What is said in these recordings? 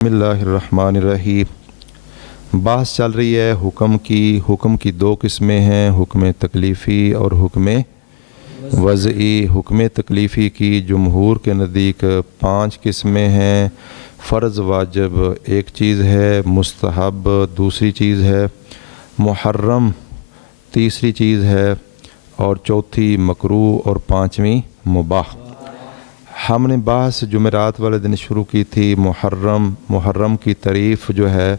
بسم اللہ الرحمن الرحیم۔ بحث چل رہی ہے حکم کی دو قسمیں ہیں، حکم تکلیفی اور حکم وضعی۔ حکم تکلیفی کی جمہور کے نزدیک 5 قسمیں ہیں۔ فرض واجب ایک چیز ہے، مستحب دوسری چیز ہے، محرم تیسری چیز ہے، اور چوتھی مکروہ اور 5ویں مباح۔ ہم نے بحث جمعرات والے دن شروع کی تھی محرم کی تعریف جو ہے،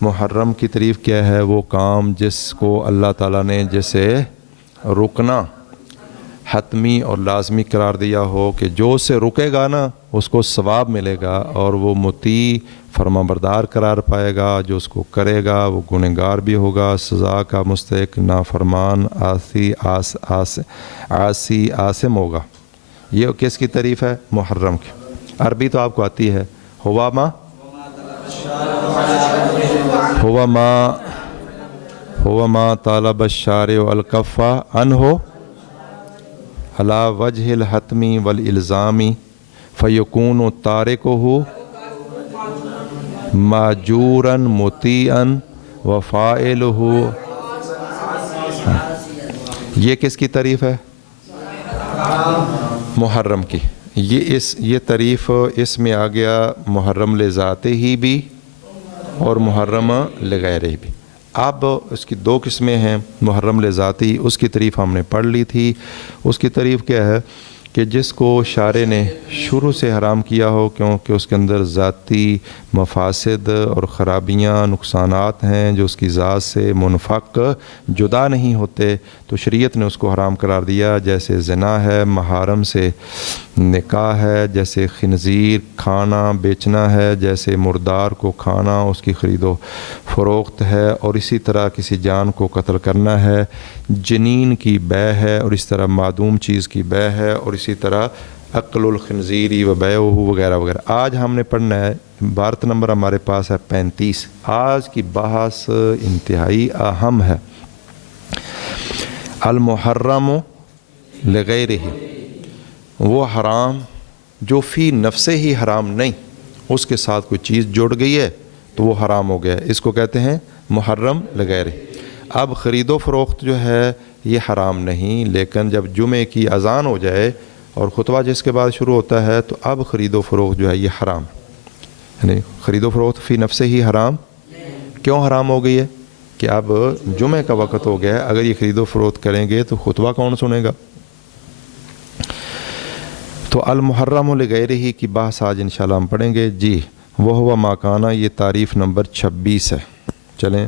محرم کی تعریف کیا ہے؟ وہ کام جس کو اللہ تعالیٰ نے جیسے رکنا حتمی اور لازمی قرار دیا ہو کہ جو اس سے رکے گا نا اس کو ثواب ملے گا اور وہ مطیع فرما بردار قرار پائے گا، جو اس کو کرے گا وہ گنہگار بھی ہوگا، سزا کا مستحق، نافرمان، عاصی آثم ہوگا۔ یہ کس کی تعریف ہے؟ محرم کی۔ عربی تو آپ کو آتی ہے، ہوا ما طالب الشارع الکف عنہ علی وجہ الحتمی والالزامی فیکون تارکہ ماجورا مطیعا وفاعلہ۔ یہ کس کی تعریف ہے؟ محرم کی۔ یہ تعریف اس میں آ گیا محرم لذاتہ ہی بھی اور محرم لغیرہ بھی۔ اب اس کی 2 قسمیں ہیں، محرم لذاتی، اس کی تعریف ہم نے پڑھ لی تھی۔ اس کی تعریف کیا ہے کہ جس کو شارع نے شروع سے حرام کیا ہو کیونکہ اس کے اندر ذاتی مفاسد اور خرابیاں نقصانات ہیں جو اس کی ذات سے منفک جدا نہیں ہوتے، تو شریعت نے اس کو حرام قرار دیا، جیسے زنا ہے، محارم سے نکاح ہے، جیسے خنزیر کھانا بیچنا ہے، جیسے مردار کو کھانا اس کی خرید و فروخت ہے، اور اسی طرح کسی جان کو قتل کرنا ہے، جنین کی بے ہے، اور اس طرح معدوم چیز کی بے ہے، اور اسی طرح عقل الخنزیری و بیعہ وغیرہ وغیرہ۔ آج ہم نے پڑھنا ہے، عبارت نمبر ہمارے پاس ہے 35۔ آج کی بحث انتہائی اہم ہے۔ المحرم لغیرہ، وہ حرام جو فی نفسہ ہی حرام نہیں، اس کے ساتھ کوئی چیز جڑ گئی ہے تو وہ حرام ہو گیا، اس کو کہتے ہیں محرم لغیرہ۔ اب خرید و فروخت جو ہے یہ حرام نہیں، لیکن جب جمعے کی اذان ہو جائے اور خطبہ جس کے بعد شروع ہوتا ہے تو اب خرید و فروخت جو ہے یہ حرام، یعنی خرید و فروخت فی نفسہ ہی حرام۔ کیوں حرام ہو گئی ہے؟ کہ اب جمعے کا وقت ہو گیا ہے، اگر یہ خرید و فروخت کریں گے تو خطبہ کون سنے گا؟ تو المحرم لغیرہ کی بحث آج انشاءاللہ ہم پڑھیں گے۔ جی وہ ماکانہ، یہ تعریف نمبر 26 ہے۔ چلیں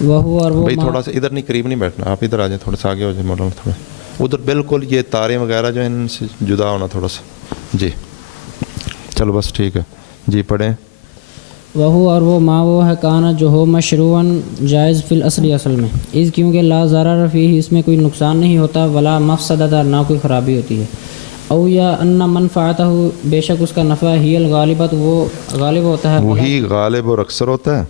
بھائی تھوڑا سا ادھر نہیں، قریب نہیں بیٹھنا، آپ ادھر آ جائیں، تھوڑا سا آگے ہو جائیں، مولانا تھوڑا ادھر، بالکل یہ تاریں وغیرہ جو ہیں ان سے جدا ہونا تھوڑا سا۔ جی چلو بس ٹھیک ہے، جی پڑھیں۔ وہ ما وہ ہے کانا جو ہو مشروعاً جائز فی الاصل، اصل میں، اس کیونکہ لا ضرر فیہ، اس میں کوئی نقصان نہیں ہوتا، ولا مفسدہ، نہ کوئی خرابی ہوتی ہے، او یا ان منفعتہ، بے شک اس کا نفع، ہی الغالبۃ، وہ غالب ہوتا ہے، وہی غالب اور اکثر ہوتا ہے،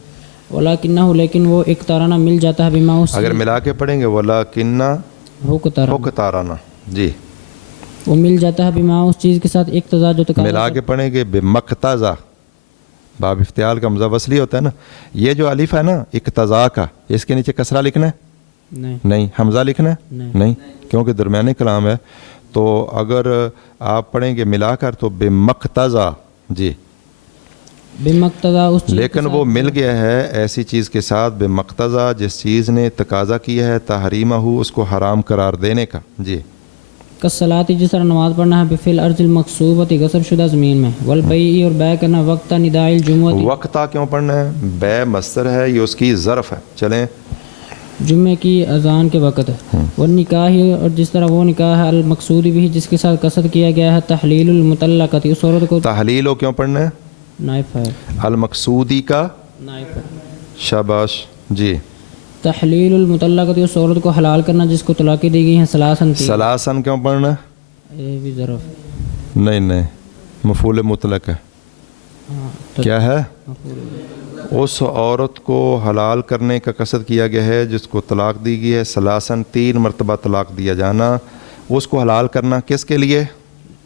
ولیکنہ، لیکن وہ اقترانہ مل جاتا ہے، بما اس، اگر ملا کے پڑھیں گے ولیکنہ اقترانہ، جی وہ مل جاتا ہے بما اس چیز کے ساتھ اقتضا جو تقاضا، ملا کے پڑھیں گے بمقتضا، باب افتعال کا حمزہ وصلی ہوتا ہے نا، یہ جو الف ہے نا اقتضا کا، اس کے نیچے کسرہ لکھنا ہے؟ نہیں۔ حمزہ لکھنا ہے؟ نہیں، کیونکہ درمیانی کلام ہے، تو اگر آپ پڑھیں گے ملا کر تو بمقتضا، جی بمقتضا اس چیز، لیکن وہ مل گیا ہے ایسی چیز کے ساتھ، بمقتضا جس چیز نے تقاضا کیا ہے تحریمہ، اس کو حرام قرار دینے کا۔ جی کالصلاۃ، جس طرح نماز پڑھنا ہے، بفی الارض المغصوبۃ، غصب شدہ زمین میں، والبیع، اور بیع کرنا، وقت نداء الجمعہ، وقتہ کیوں پڑھنا ہے؟ بیع مصدر ہے، یہ اس کی ظرف ہے۔ چلیں جمعے کی اذان کے وقت ہے، والنکاح، اور جس طرح وہ نکاح ہے، المقصود بھی، جس کے ساتھ قصد کیا گیا ہے، تحلیل المطلقۃ، اس عورت کو، تحلیل ہو کیوں پڑھنا ہے؟ نائب ہے، المقصودی کا، نائب ہے، شاباش، جی تحلیل المطلقۃ، اس عورت کو حلال کرنا جس کو طلاقیں دی گئی ہیں، ثلاثاً کیوں پڑھنا ہے؟ یہ بھی ظرف، نہیں، مفعول مطلق ہے، کیا ہے؟ اس عورت کو حلال کرنے کا قصد کیا گیا ہے جس کو طلاق دی گئی ہے، ثلاثاً 3 مرتبہ طلاق دیا جانا، اس کو حلال کرنا کس کے لیے؟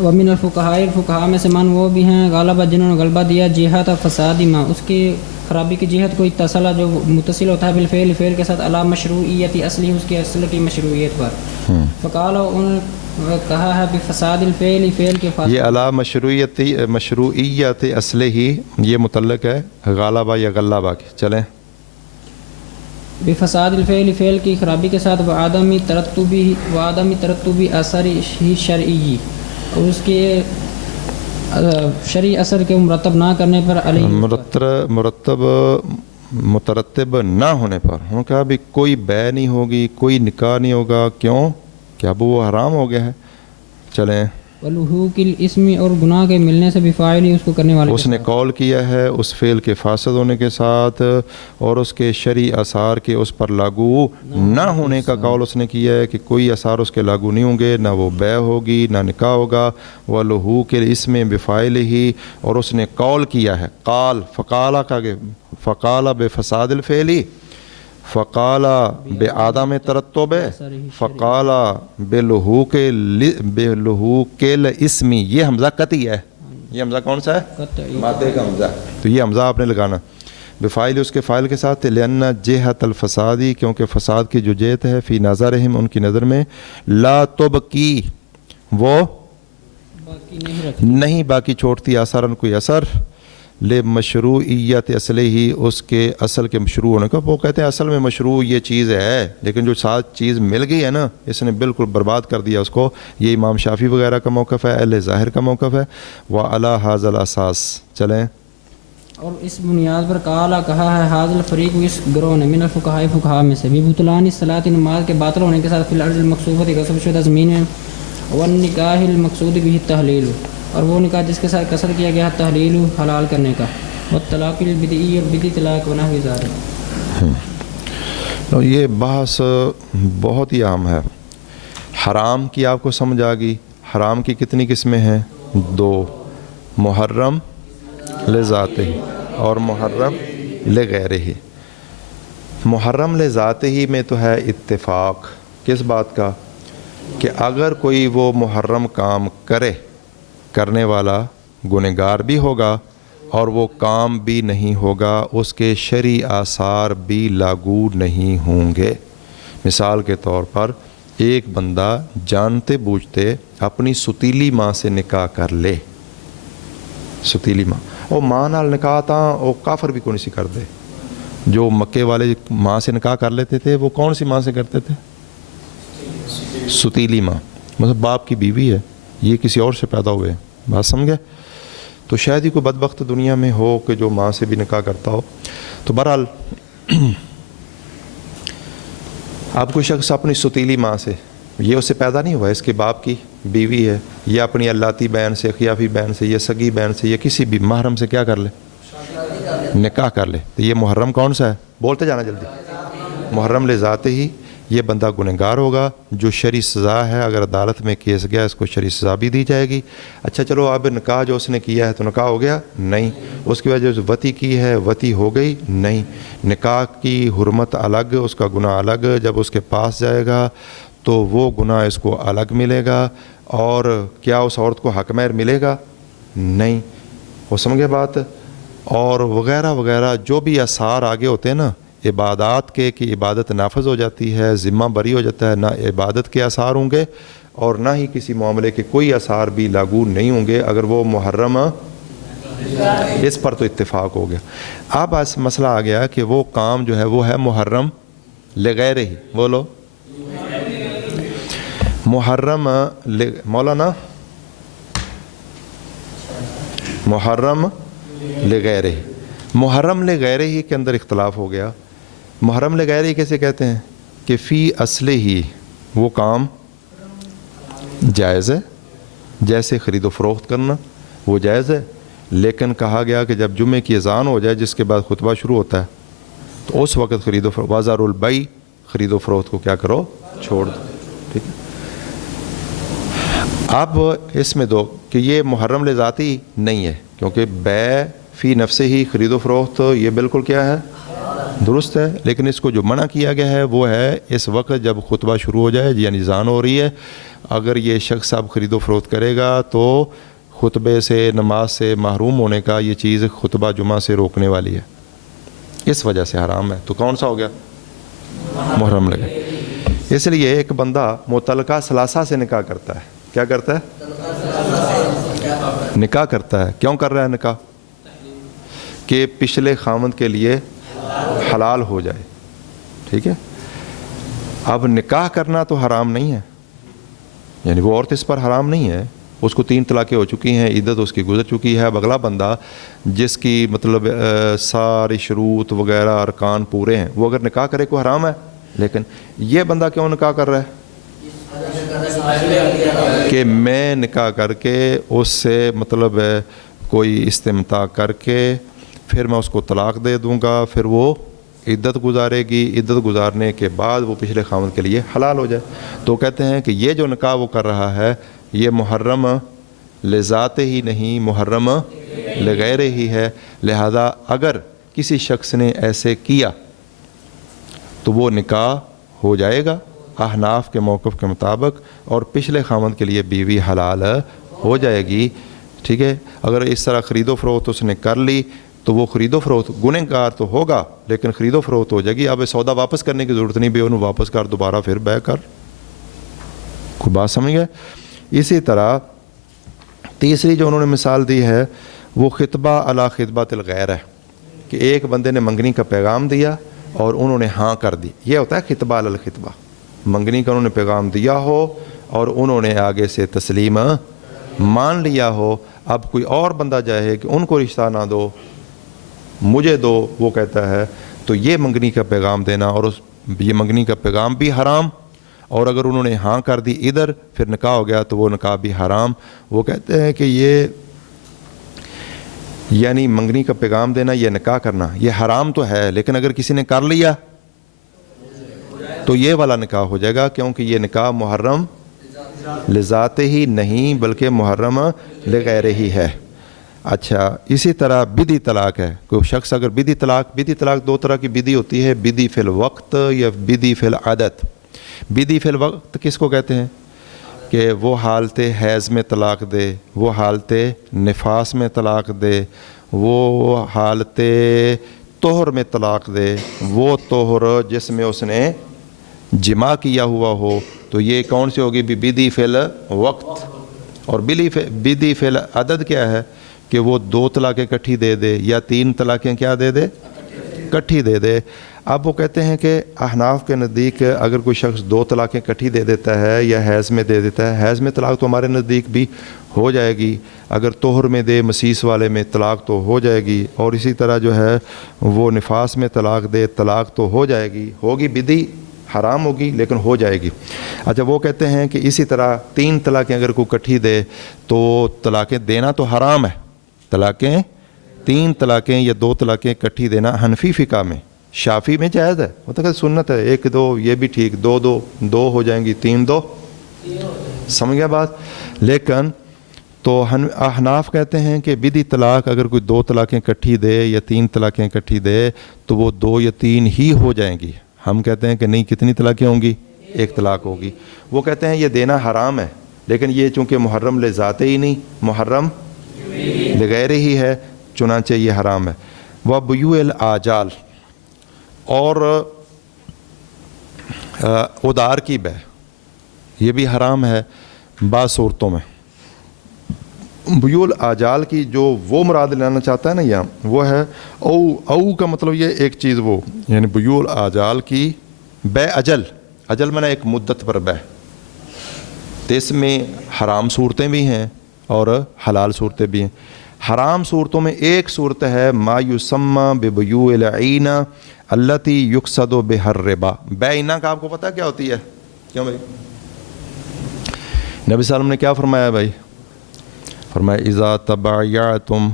ومن الفقہاء میں سے من وہ بھی ہیں غالبا جنہوں نے غلبہ دیا جہت فسادی ما اس کی خرابی کی جہت کوئی اتصل جو متصل ہوتا ہے بالفعل فعل کے ساتھ علی مشروعیت اصلی اس کی اصل کی مشروعیت پر فقال انہوں نے کہا ہے بفساد الفعل فعل کے فاسد یہ علی مشروعیت اصل ہی یہ متعلق ہے غالبہ یا غلبہ کے. چلیں بفساد الفعل فعل کی خرابی کے ساتھ وعدم ترتبی اثر ہی شرعی اور اس کے شرعی اثر کے مرتب نہ کرنے پر علیہ مترتب نہ ہونے پر ہم کہا بھی کوئی بے نہیں ہوگی کوئی نکاح نہیں ہوگا. کیوں کہ اب وہ حرام ہو گیا ہے. چلیں ولحوق الاسم اور گناہ کے ملنے سے بفاعل اس کو کرنے والے اس نے قول کیا ہے اس فعل کے فاسد ہونے کے ساتھ اور اس کے شرعی اثار کے اس پر لاگو نہ ہونے کا قول اس نے کیا ہے کہ کوئی اثار اس کے لاگو نہیں ہوں گے, نہ وہ بیع ہوگی نہ نکاح ہوگا. ولحوق الاسم بفاعل ہی اور اس نے قول کیا ہے قال فقال بفساد الفعل فقال بعدم ترتب فقال بلحوق الاسم. یہ حمزہ قطعی ہے. یہ حمزہ کون سا ہے؟ مادے کا حمزہ. تو یہ حمزہ آپ نے لگانا بفاعل اس کے فاعل کے ساتھ لأن جہت الفسادی کیونکہ فساد کی جو جہت ہے فی نظرہم ان کی نظر میں لا تبقی وہ نہیں باقی چھوڑتی اثرن کوئی اثر لے مشروعیت اصل ہی اس کے اصل کے مشروع ہونے کا. وہ کہتے ہیں اصل میں مشروع یہ چیز ہے لیکن جو ساتھ چیز مل گئی ہے نا اس نے بالکل برباد کر دیا اس کو. یہ امام شافعی وغیرہ کا موقف ہے, اہل ظاہر کا موقف ہے. وعلی ھذا الاساس چلیں اور اس بنیاد پر قالا کہا ہے ھذا الفریق اس گروہ نے من الفقہاء فقہاء میں سے بھی بطلان الصلاۃ نماز کے باطل ہونے کے ساتھ فی الارض المقصوفۃ غصب شدہ زمین میں والنکاح المقصود به التحلیل اور وہ نکاح جس کے ساتھ قصد کیا گیا تحلیل حلال کرنے کا والطلاق البدعی اور بدعی طلاق ونحو ذلک. یہ بحث بہت ہی عام ہے. حرام کی آپ کو سمجھ آ گئی. حرام کی کتنی قسمیں ہیں؟ 2, محرم لذاتہ اور محرم لغیرہ. محرم لذاتہ میں تو ہے اتفاق کس بات کا کہ اگر کوئی وہ محرم کام کرنے والا گنہگار بھی ہوگا اور وہ کام بھی نہیں ہوگا اس کے شرعی آثار بھی لاگو نہیں ہوں گے. مثال کے طور پر ایک بندہ جانتے بوجھتے اپنی ستیلی ماں سے نکاح کر لے. ستیلی ماں او ماں نال نکاح تھا او کافر بھی کون سی کر دے. جو مکے والے ماں سے نکاح کر لیتے تھے وہ کون سی ماں سے کرتے تھے؟ ستیلی ماں مطلب باپ کی بیوی ہے, یہ کسی اور سے پیدا ہوئے. بات سمجھے؟ تو شاید ہی کوئی بدبخت دنیا میں ہو کہ جو ماں سے بھی نکاح کرتا ہو. تو بہرحال اب کوئی شخص اپنی ستیلی ماں سے, یہ اس سے پیدا نہیں ہوا, اس کے باپ کی بیوی ہے, یا اپنی اللاتی بہن سے, خیافی بہن سے, یا سگی بہن سے, یا کسی بھی محرم سے کیا کر لے؟ نکاح کر لے. تو یہ محرم کون سا ہے؟ بولتے جانا جلدی. محرم لذاتہ ہی. یہ بندہ گنہگار ہوگا. جو شرعی سزا ہے اگر عدالت میں کیس گیا اس کو شرعی سزا بھی دی جائے گی. اچھا چلو اب نکاح جو اس نے کیا ہے تو نکاح ہو گیا؟ نہیں. اس کی وجہ سے وطی کی ہے وطی ہو گئی؟ نہیں. نکاح کی حرمت الگ, اس کا گناہ الگ. جب اس کے پاس جائے گا تو وہ گناہ اس کو الگ ملے گا. اور کیا اس عورت کو حق مہر ملے گا؟ نہیں. وہ سمجھے بات؟ اور وغیرہ وغیرہ جو بھی آثار آگے ہوتے ہیں نا عبادات کے کہ عبادت نافذ ہو جاتی ہے, ذمہ بری ہو جاتا ہے, نہ عبادت کے آثار ہوں گے اور نہ ہی کسی معاملے کے کوئی آثار بھی لاگو نہیں ہوں گے اگر وہ محرم. اس پر تو اتفاق ہو گیا. اب اس مسئلہ آ گیا کہ وہ کام جو ہے وہ ہے محرم لغیر ہی. بولو محرم مولانا محرم لغیر ہی. محرم لغیر ہی کے اندر اختلاف ہو گیا. محرم لغیر ہی کیسے کہتے ہیں کہ فی اصل ہی وہ کام جائز ہے, جیسے خرید و فروخت کرنا وہ جائز ہے, لیکن کہا گیا کہ جب جمعے کی اذان ہو جائے جس کے بعد خطبہ شروع ہوتا ہے تو اس وقت خرید و فروخت بازار البیع خرید و فروخت کو کیا کرو چھوڑ دو. ٹھیک ہے. اب اس میں دو کہ یہ محرم لذاتی نہیں ہے کیونکہ بیع فی نفس ہی خرید و فروخت یہ بالکل کیا ہے درست ہے، لیکن اس کو جو منع کیا گیا ہے وہ ہے اس وقت جب خطبہ شروع ہو جائے، یعنی اذان ہو رہی ہے، اگر یہ شخص اب خرید و فروخت کرے گا تو خطبے سے، نماز سے محروم ہونے کا یہ چیز خطبہ جمعہ سے روکنے والی ہے، اس وجہ سے حرام ہے۔ تو کون سا ہو گیا؟ محرم لگے۔ اس لیے ایک بندہ متعلقہ ثلاثہ سے نکاح کرتا ہے، کیا کرتا ہے؟ نکاح کرتا ہے۔ کیوں کر رہا ہے نکاح؟ کہ پچھلے خاوند کے لیے حلال ہو جائے، ٹھیک ہے۔ اب نکاح کرنا تو حرام نہیں ہے، یعنی وہ عورت اس پر حرام نہیں ہے، اس کو 3 طلاقیں ہو چکی ہیں، عدت اس کی گزر چکی ہے۔ اب اگلا بندہ جس کی مطلب ساری شروط وغیرہ ارکان پورے ہیں، وہ اگر نکاح کرے کو حرام ہے، لیکن یہ بندہ کیوں نکاح کر رہا ہے؟ کہ میں نکاح کر کے اس سے مطلب کوئی استمتاع کر کے پھر میں اس کو طلاق دے دوں گا، پھر وہ عدت گزارے گی، عدت گزارنے کے بعد وہ پچھلے خاوند کے لیے حلال ہو جائے۔ تو کہتے ہیں کہ یہ جو نکاح وہ کر رہا ہے یہ محرم لذات ہی نہیں، محرم لغیر ہی ہے۔ لہذا اگر کسی شخص نے ایسے کیا تو وہ نکاح ہو جائے گا احناف کے موقف کے مطابق، اور پچھلے خاوند کے لیے بیوی حلال ہو جائے گی، ٹھیک ہے۔ اگر اس طرح خرید و فروخت اس نے کر لی تو وہ خرید و فروخت گنہگار تو ہوگا، لیکن خرید و فروخت ہو جائے گی، اب سودا واپس کرنے کی ضرورت نہیں، بھی انہوں واپس کر، دوبارہ پھر بے کر۔ کوئی بات سمجھ گئے؟ اسی طرح تیسری جو انہوں نے مثال دی ہے وہ خطبہ علی خطبۃ الغیر ہے، کہ ایک بندے نے منگنی کا پیغام دیا اور انہوں نے ہاں کر دی، یہ ہوتا ہے خطبہ علی الخطبہ۔ منگنی کا انہوں نے پیغام دیا ہو اور انہوں نے آگے سے تسلیم مان لیا ہو، اب کوئی اور بندہ جائے کہ ان کو رشتہ نہ دو مجھے دو، وہ کہتا ہے تو یہ منگنی کا پیغام دینا اور یہ منگنی کا پیغام بھی حرام، اور اگر انہوں نے ہاں کر دی ادھر پھر نکاح ہو گیا تو وہ نکاح بھی حرام۔ وہ کہتے ہیں کہ یہ یعنی منگنی کا پیغام دینا، یہ نکاح کرنا یہ حرام تو ہے، لیکن اگر کسی نے کر لیا تو یہ والا نکاح ہو جائے گا، کیونکہ یہ نکاح محرم لذات ہی نہیں بلکہ محرم لغیر ہی ہے۔ اچھا، اسی طرح بدی طلاق ہے، کوئی شخص اگر بدی طلاق 2 طرح کی بدی ہوتی ہے، بدی فی الوقت یا بدی فی العادت۔ بدی فی الوقت کس کو کہتے ہیں؟ کہ وہ حالت حیض میں طلاق دے، وہ حالت نفاس میں طلاق دے، وہ حالت طہر میں طلاق دے، وہ طہر جس میں اس نے جماع کیا ہوا ہو، تو یہ کون سی ہوگی؟ بدی فی الوقت۔ اور بدی فی العدد کیا ہے؟ کہ وہ 2 طلاقیں کٹھی دے دے یا 3 طلاقیں کیا دے دے؟ کٹھی دے دے۔ اب وہ کہتے ہیں کہ احناف کے نزدیک اگر کوئی شخص 2 طلاقیں کٹھی دے دیتا ہے یا حیض میں دے دیتا ہے، حیض میں طلاق تو ہمارے نزدیک بھی ہو جائے گی، اگر طہر میں دے مسیس والے میں طلاق تو ہو جائے گی، اور اسی طرح جو ہے وہ نفاس میں طلاق دے طلاق تو ہو جائے گی، ہوگی بدی حرام ہوگی لیکن ہو جائے گی۔ اچھا، وہ کہتے ہیں کہ اسی طرح 3 طلاقیں اگر کوئی کٹھی دے تو طلاقیں دینا تو حرام ہے، طلاقیں 3 طلاقیں یا 2 طلاقیں کٹھی دینا حنفی فقہ میں، شافی میں جائز ہے، وہ تو کہ سنت ہے، 1 2 یہ بھی ٹھیک، 2 2 ہو جائیں گی، 3 2، سمجھ گیا بات؟ لیکن تو احناف کہتے ہیں کہ بدی طلاق اگر کوئی 2 طلاقیں کٹھی دے یا 3 طلاقیں کٹھی دے تو وہ 2 یا 3 ہی ہو جائیں گی۔ ہم کہتے ہیں کہ نہیں، کتنی طلاقیں ہوں گی؟ 1 طلاق ہوگی۔ وہ کہتے ہیں یہ دینا حرام ہے، لیکن یہ چونکہ محرم لذات ہی نہیں، محرم لغیر ہی ہے، چنانچہ یہ حرام ہے۔ وہ بیوع الآجال، اور ادار کی بے، یہ بھی حرام ہے بعض صورتوں میں۔ بیوع الآجال کی جو وہ مراد لینا چاہتا ہے نا یہاں، وہ ہے او کا مطلب یہ ایک چیز وہ، یعنی بیوع الآجال کی بے اجل میں نے ایک مدت پر بے، تو اس میں حرام صورتیں بھی ہیں اور حلال صورتیں بھی ہیں۔ حرام صورتوں میں ایک صورت ہے ما یسمى ببیوع العینہ التی یقصد بها الربا۔ بے عینہ کا آپ کو پتہ کیا ہوتی ہے؟ کیوں بھائی؟ نبی صلی اللہ علیہ وسلم نے کیا فرمایا بھائی؟ فرمایا اذا تبایعتم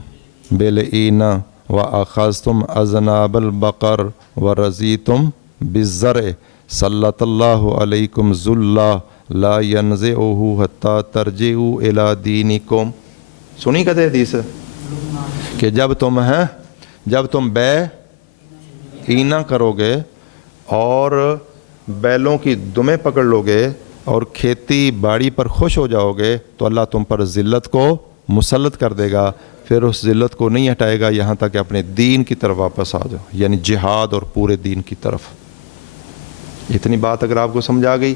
بالعینہ واخذتم اذناب البقر ورضیتم بالزرع سلط اللہ علیکم ذلہ لا ینزعہ حتی ترجعوا الی دینکم۔ سنی کہتے حدیث کہ جب تم بے اینا کرو گے اور بیلوں کی دمیں پکڑ لو گے اور کھیتی باڑی پر خوش ہو جاؤ گے تو اللہ تم پر ذلت کو مسلط کر دے گا، پھر اس ذلت کو نہیں ہٹائے گا یہاں تک کہ اپنے دین کی طرف واپس آ جاؤ، یعنی جہاد اور پورے دین کی طرف۔ اتنی بات اگر آپ کو سمجھ آ گئی۔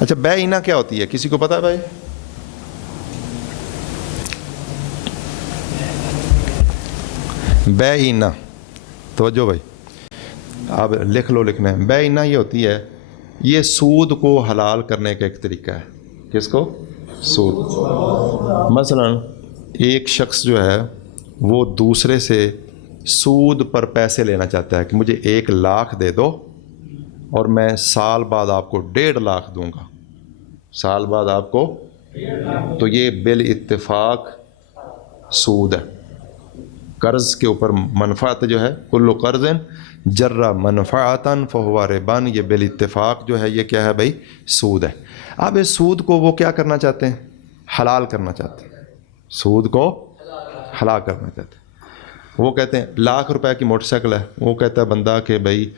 اچھا بے اینا کیا ہوتی ہے، کسی کو پتا ہے بھائی؟ بے اینا، توجہ بھائی، آپ لکھ لو، لکھنا ہے۔ بے اینا یہ ہوتی ہے، یہ سود کو حلال کرنے کا ایک طریقہ ہے۔ کس کو؟ سود۔ مثلا ایک شخص جو ہے وہ دوسرے سے سود پر پیسے لینا چاہتا ہے کہ مجھے 1,00,000 دے دو اور میں سال بعد آپ کو 1,50,000 دوں گا، سال بعد آپ کو، تو یہ بالاتفاق سود ہے۔ قرض کے اوپر منفعت جو ہے، کل قرض جرہ منفعتاً فہو ربا، یہ بالاتفاق جو ہے یہ کیا ہے بھائی؟ سود ہے۔ اب اس سود کو وہ کیا کرنا چاہتے ہیں؟ حلال کرنا چاہتے ہیں، سود کو حلال کرنا چاہتے ہیں۔ وہ کہتے ہیں 1,00,000 روپے کی موٹر سائیکل ہے، وہ کہتا ہے بندہ کہ بھائی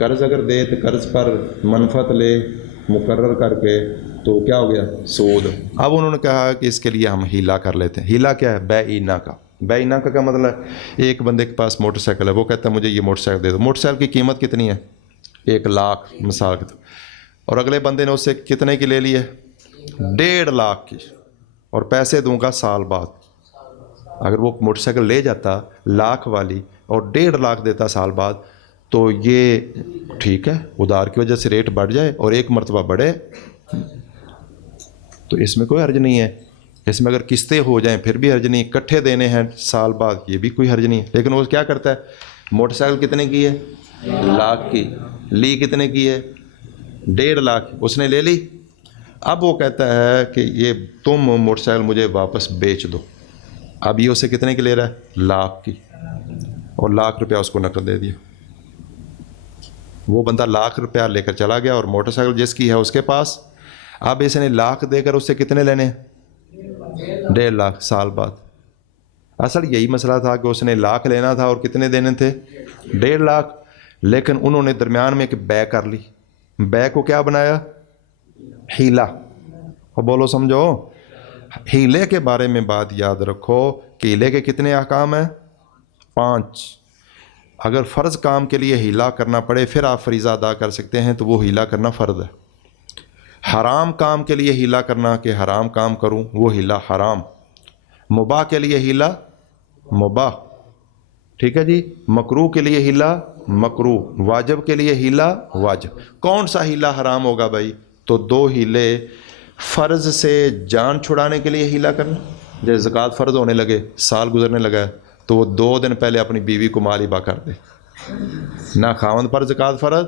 قرض اگر دے تو قرض پر منفعت لے مقرر کر کے، تو کیا ہو گیا؟ سود۔ اب انہوں نے کہا کہ اس کے لیے ہم ہیلا کر لیتے ہیں۔ ہیلا کیا ہے؟ بے اینا کا۔ بے اینا کا کیا مطلب ہے؟ ایک بندے کے پاس موٹر سائیکل ہے، وہ کہتا ہے مجھے یہ موٹر سائیکل دے دو۔ موٹر سائیکل کی قیمت کتنی ہے؟ 1,00,000 مثال کے طور، اور اگلے بندے نے اس سے کتنے کی لے لی ہے؟ 1,50,000 کی، اور پیسے دوں گا سال بعد۔ اگر وہ موٹر سائیکل لے جاتا 1,00,000 والی اور 1,50,000 دیتا سال بعد، تو یہ ٹھیک ہے، ادھار کی وجہ سے ریٹ بڑھ جائے اور ایک مرتبہ بڑھے تو اس میں کوئی حرج نہیں ہے۔ اس میں اگر قسطیں ہو جائیں پھر بھی حرج نہیں، اکٹھے دینے ہیں سال بعد یہ بھی کوئی حرج نہیں ہے۔ لیکن وہ کیا کرتا ہے؟ موٹر سائیکل کتنے کی ہے؟ 1,00,000 کی، لی کتنے کی ہے؟ 1,50,000 کی، اس نے لے لی۔ اب وہ کہتا ہے کہ یہ تم موٹر سائیکل مجھے واپس بیچ دو۔ اب یہ اسے کتنے کی لے رہا ہے؟ 1,00,000 کی، اور 1,00,000 روپیہ اس کو نقد دے دیا۔ وہ بندہ 1,00,000 روپیہ لے کر چلا گیا، اور موٹر سائیکل جس کی ہے اس کے پاس، اب اس نے 1,00,000 دے کر اس سے کتنے لینے؟ 1,50,000 سال بعد۔ اصل یہی مسئلہ تھا کہ اس نے 1,00,000 لینا تھا اور کتنے دینے تھے؟ 1,50,000۔ لیکن انہوں نے درمیان میں ایک بے کر لی۔ بے کو کیا بنایا؟ ہیلا۔ اور بولو سمجھو، ہیلے کے بارے میں بات یاد رکھو کہ ہیلے کے کتنے احکام ہیں؟ 5۔ اگر فرض کام کے لیے ہیلا کرنا پڑے پھر آپ فریضہ ادا کر سکتے ہیں تو وہ ہیلا کرنا فرض ہے۔ حرام کام کے لیے ہیلا کرنا کہ حرام کام کروں، وہ ہیلا حرام۔ مباح کے لیے ہیلا مباح، ٹھیک ہے جی۔ مکروہ کے لیے ہیلا مکروہ، واجب کے لیے ہیلا واجب۔ کون سا ہیلا حرام ہوگا بھائی؟ تو 2 ہیلے، فرض سے جان چھڑانے کے لیے ہیلا کرنا، جیسے زکوٰۃ فرض ہونے لگے، سال گزرنے لگا ہے تو وہ 2 دن پہلے اپنی بیوی کو مال ہبہ کر دے۔ نہ خاوند پر زکوٰۃ فرض،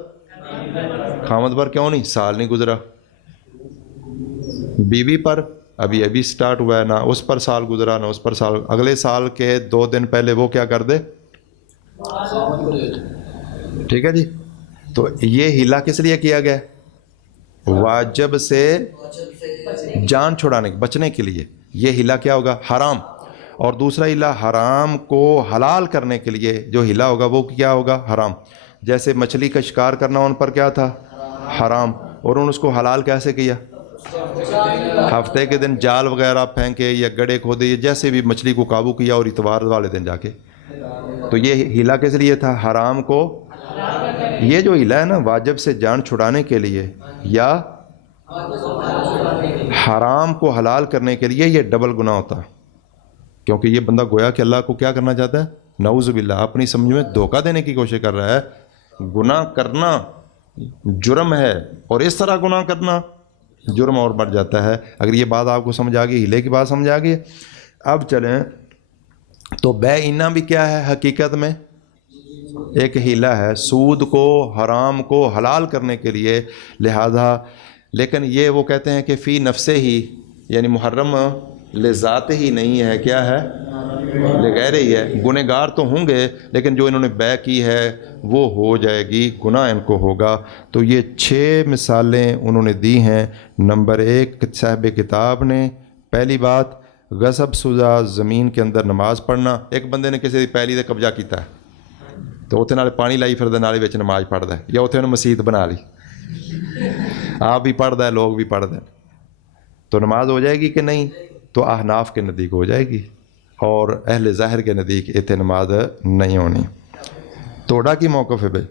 خاوند پر کیوں نہیں؟ سال نہیں گزرا۔ بیوی پر ابھی سٹارٹ ہوا ہے، نہ اس پر سال گزرا نہ اس پر سال، اگلے سال کے 2 دن پہلے وہ کیا کر دے؟ ٹھیک ہے جی۔ تو یہ ہیلا کس لیے کیا گیا؟ واجب سے جان چھڑانے بچنے کے لیے۔ یہ ہیلا کیا ہوگا؟ حرام۔ اور دوسرا ہیلا حرام کو حلال کرنے کے لیے جو ہیلا ہوگا وہ کیا ہوگا؟ حرام۔ جیسے مچھلی کا شکار کرنا ان پر کیا تھا؟ حرام، اور انہوں نے اس کو حلال کیسے کیا؟ ہفتے کے دن جال وغیرہ پھینکے یا گڑھے کھودے، جیسے بھی مچھلی کو قابو کیا، اور اتوار والے دن جا کے۔ تو یہ ہیلا کس لیے تھا؟ حرام کو۔ یہ جو ہیلا ہے نا واجب سے جان چھڑانے کے لیے یا حرام کو حلال کرنے کے لیے، یہ ڈبل گناہ ہوتا ہے، کیونکہ یہ بندہ گویا کہ اللہ کو کیا کرنا چاہتا ہے؟ نعوذ باللہ، اپنی سمجھ میں دھوکہ دینے کی کوشش کر رہا ہے۔ گناہ کرنا جرم ہے، اور اس طرح گناہ کرنا جرم اور بڑھ جاتا ہے۔ اگر یہ بات آپ کو سمجھ آ گئی، ہیلے کی بات سمجھ آ گئی۔ اب چلیں تو بے اینا بھی کیا ہے حقیقت میں؟ ایک ہیلا ہے، سود کو حرام کو حلال کرنے کے لیے، لہذا لیکن یہ وہ کہتے ہیں کہ فی نفسے ہی، یعنی محرم لذات ہی نہیں ہے، کیا ہے؟ لغیر ہی ہے۔ گنہگار تو ہوں گے لیکن جو انہوں نے بے کی ہے وہ ہو جائے گی، گناہ ان کو ہوگا۔ تو یہ 6 مثالیں انہوں نے دی ہیں۔ نمبر 1 صاحب کتاب نے، پہلی بات غصب شدہ زمین کے اندر نماز پڑھنا۔ ایک بندے نے کسی پہلی سے قبضہ کیتا ہے، تو ਉੱਥੇ ਨਾਲੇ ਪਾਣੀ ਲਾਈ ਫਿਰਦਾ, ਨਾਲੇ ਵਿੱਚ ਨਮਾਜ਼ ਪੜ੍ਹਦਾ, ਜਾਂ ਉੱਥੇ ਉਹਨੇ ਮਸੀਤ ਬਣਾ ਲਈ, آپ بھی پڑھتا ہے لوگ بھی پڑھتے ہیں, تو نماز ہو جائے گی کہ نہیں؟ تو احناف کے نزدیک ہو جائے گی, اور اہل ظاہر کے نزدیک اتنے نماز نہیں ہونی. توڑا کی موقف ہے بھائی؟